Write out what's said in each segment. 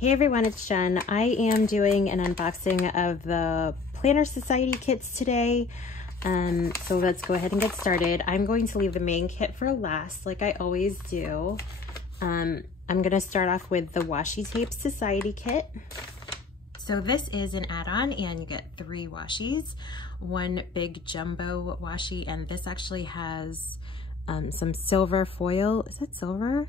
Hey everyone, it's Jen. I am doing an unboxing of the Planner Society kits today. So let's go ahead and get started. I'm going to leave the main kit for last, like I always do. I'm gonna start off with the Washi Tape Society kit. So this is an add-on and you get 3 washis, one big jumbo washi, and this actually has some silver foil. Is it silver?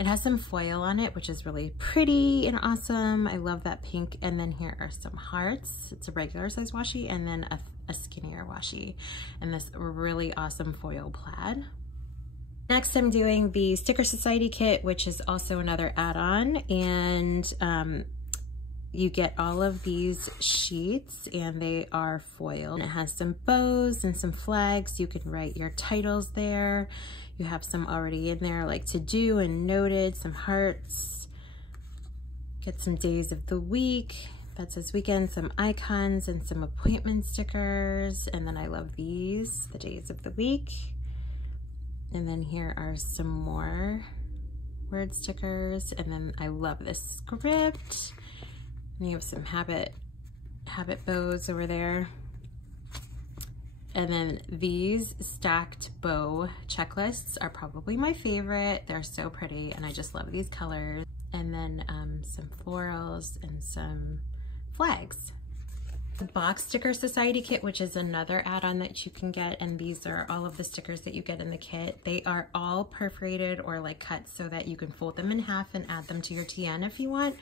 It has some foil on it, which is really pretty and awesome. I love that pink. And then here are some hearts. It's a regular size washi and then a skinnier washi and this really awesome foil plaid. Next, I'm doing the Sticker Society kit, which is also another add-on, and you get all of these sheets and they are foil. And it has some bows and some flags. You can write your titles there. You have some already in there like to do and noted, some hearts. Get some days of the week. That says weekend, some icons and some appointment stickers. And then I love these, the days of the week. And then here are some more word stickers. And then I love this script. And you have some habit bows over there. And then these stacked bow checklists are probably my favorite. They're so pretty and I just love these colors. And then some florals and some flags. The Box Sticker Society kit, which is another add-on that you can get, and these are all of the stickers that you get in the kit. They are all perforated or like cut so that you can fold them in half and add them to your TN if you want,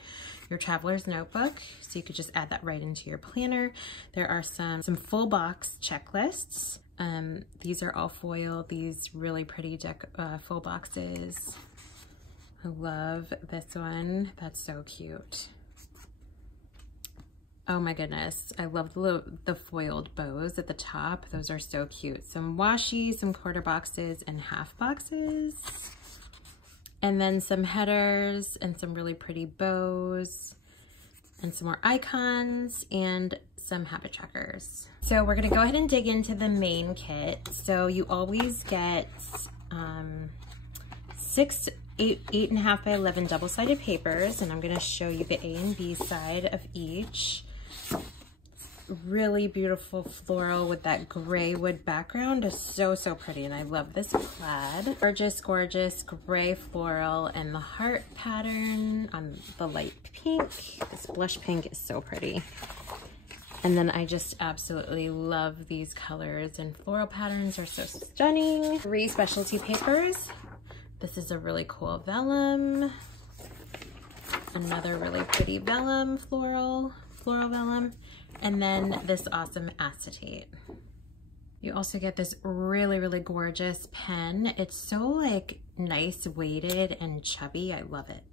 your traveler's notebook, so you could just add that right into your planner. There are some full box checklists. These are all foil, these really pretty full boxes. I love this one, that's so cute. Oh my goodness, I love the foiled bows at the top. Those are so cute. Some washi, some quarter boxes, and half boxes. And then some headers and some really pretty bows and some more icons and some habit trackers. So we're gonna go ahead and dig into the main kit. So you always get 6 8.5 by 11 double-sided papers, and I'm gonna show you the A and B side of each. Really beautiful floral with that gray wood background is so pretty, and I love this plaid. Gorgeous gray floral and the heart pattern on the light pink. This blush pink is so pretty. And then I just absolutely love these colors, and floral patterns are so stunning. 3 specialty papers. This is a really cool vellum. Another really pretty vellum, floral vellum. And then this awesome acetate. You also get this really gorgeous pen. It's so like nice weighted and chubby. I love it.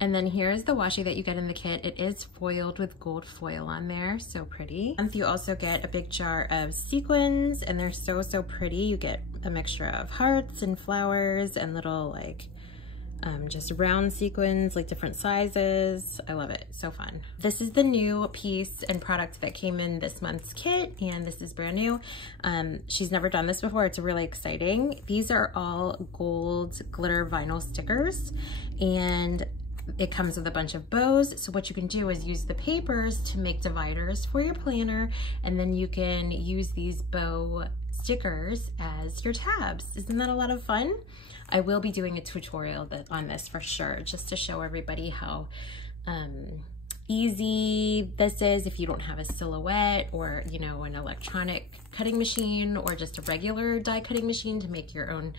And then here's the washi that you get in the kit. It is foiled with gold foil on there, so pretty. And you also get a big jar of sequins, and they're so pretty. You get a mixture of hearts and flowers and little like just round sequins, like different sizes. I love it, so fun. This is the new piece and product that came in this month's kit, and this is brand new. She's never done this before, it's really exciting. These are all gold glitter vinyl stickers, and it comes with a bunch of bows. So what you can do is use the papers to make dividers for your planner, and then you can use these bow stickers as your tabs. Isn't that a lot of fun? I will be doing a tutorial on this for sure, just to show everybody how easy this is if you don't have a silhouette or, you know, an electronic cutting machine or just a regular die cutting machine to make your own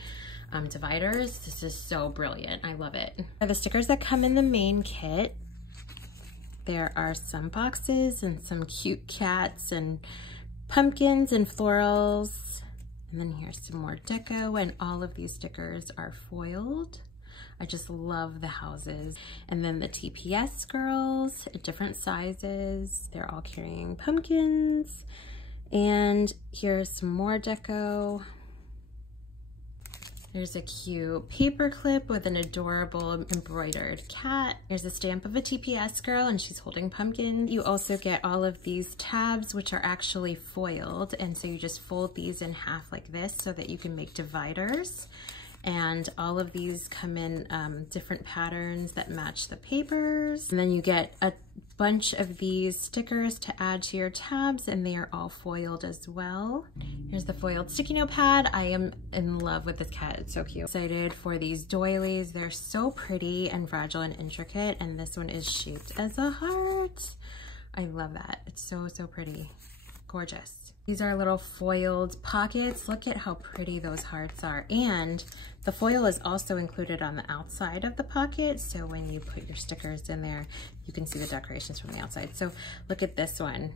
dividers. This is so brilliant. I love it. For the stickers that come in the main kit, there are some boxes and some cute cats and pumpkins and florals. And then here's some more deco, and all of these stickers are foiled. I just love the houses. And then the TPS girls, different sizes. They're all carrying pumpkins. And here's some more deco. There's a cute paper clip with an adorable embroidered cat. There's a stamp of a TPS girl and she's holding pumpkin. You also get all of these tabs, which are actually foiled. And so you just fold these in half like this so that you can make dividers. And all of these come in different patterns that match the papers. And then you get a bunch of these stickers to add to your tabs, and they are all foiled as well. Here's the foiled sticky note pad. I am in love with this cat. It's so cute. Excited for these doilies. They're so pretty and fragile and intricate, and this one is shaped as a heart. I love that. It's so, so pretty. Gorgeous. These are little foiled pockets. Look at how pretty those hearts are. And the foil is also included on the outside of the pocket. So when you put your stickers in there, you can see the decorations from the outside. So look at this one.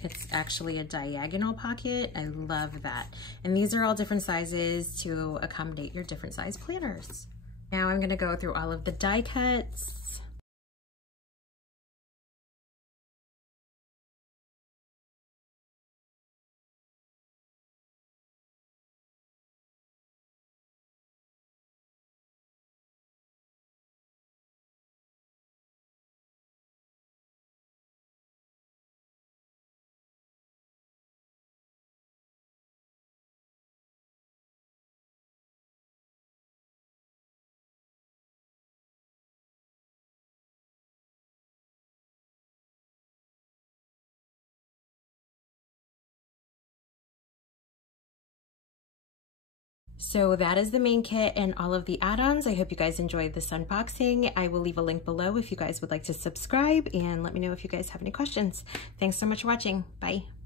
It's actually a diagonal pocket. I love that. And these are all different sizes to accommodate your different size planners. Now I'm gonna go through all of the die cuts. So that is the main kit and all of the add-ons. I hope you guys enjoyed this unboxing. I will leave a link below if you guys would like to subscribe, and let me know if you guys have any questions. Thanks so much for watching. Bye.